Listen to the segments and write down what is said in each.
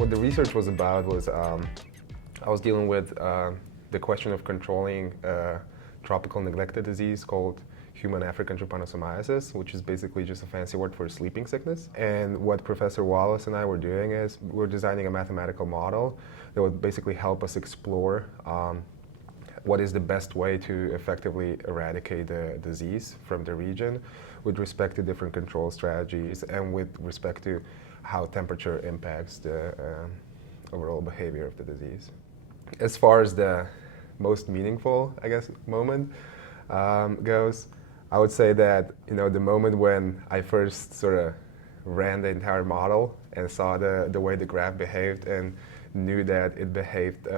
What the research was about was I was dealing with the question of controlling a tropical neglected disease called human African trypanosomiasis, which is basically just a fancy word for sleeping sickness. And what Professor Wallace and I were doing is we're designing a mathematical model that would basically help us explore what is the best way to effectively eradicate the disease from the region with respect to different control strategies and with respect to how temperature impacts the overall behavior of the disease. As far as the most meaningful, I guess, moment goes, I would say that, the moment when I first sort of ran the entire model and saw the way the graph behaved and knew that it behaved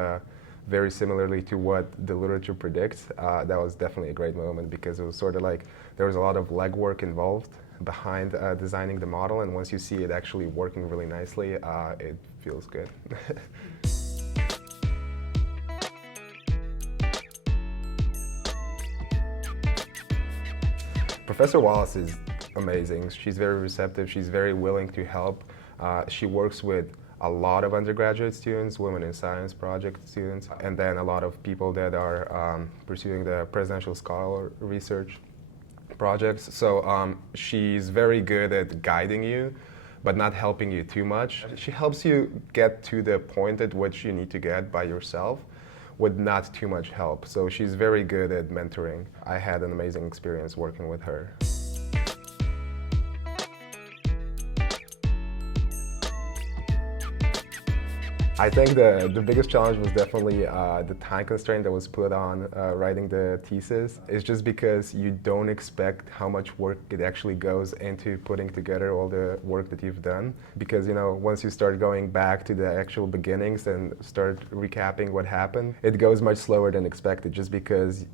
very similarly to what the literature predicts, that was definitely a great moment because it was sort of like there was a lot of legwork involved behind designing the model, and once you see it actually working really nicely, it feels good. Professor Wallace is amazing. She's very receptive. She's very willing to help. She works with a lot of undergraduate students, women in science project students, and then a lot of people that are pursuing the presidential scholar research projects. So she's very good at guiding you, but not helping you too much. She helps you get to the point at which you need to get by yourself with not too much help. So she's very good at mentoring. I had an amazing experience working with her. I think the biggest challenge was definitely the time constraint that was put on writing the thesis. It's just because you don't expect how much work it actually goes into putting together all the work that you've done. Because, once you start going back to the actual beginnings and start recapping what happened, it goes much slower than expected just because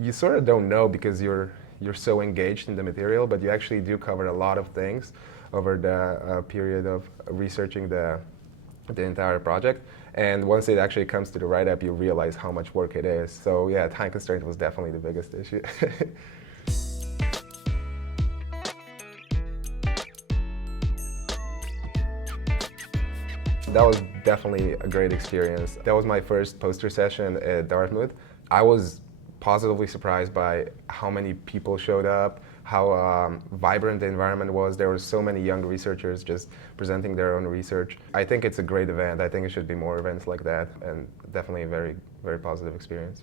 you sort of don't know because you're so engaged in the material, but you actually do cover a lot of things over the period of researching the entire project, and once it actually comes to the write-up, you realize how much work it is. So yeah, time constraint was definitely the biggest issue. That was definitely a great experience. That was my first poster session at Dartmouth. I was positively surprised by how many people showed up, how vibrant the environment was. There were so many young researchers just presenting their own research. I think it's a great event. I think it should be more events like that, and definitely a very, very positive experience.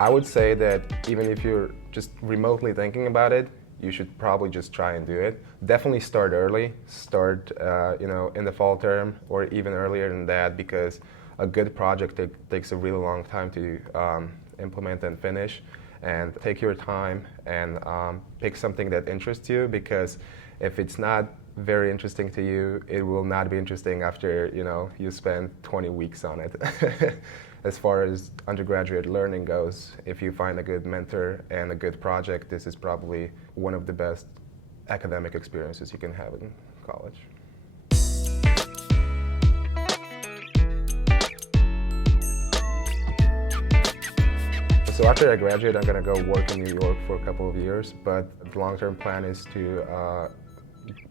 I would say that even if you're just remotely thinking about it, you should probably just try and do it. Definitely start early. Start, in the fall term or even earlier than that, because a good project takes a really long time to implement and finish. And take your time and pick something that interests you, because if it's not very interesting to you, it will not be interesting after you spend 20 weeks on it. As far as undergraduate learning goes, if you find a good mentor and a good project, this is probably one of the best academic experiences you can have in college. So after I graduate, I'm going to go work in New York for a couple of years, but the long-term plan is to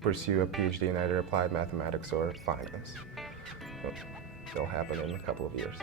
pursue a PhD in either applied mathematics or finance. So it'll happen in a couple of years.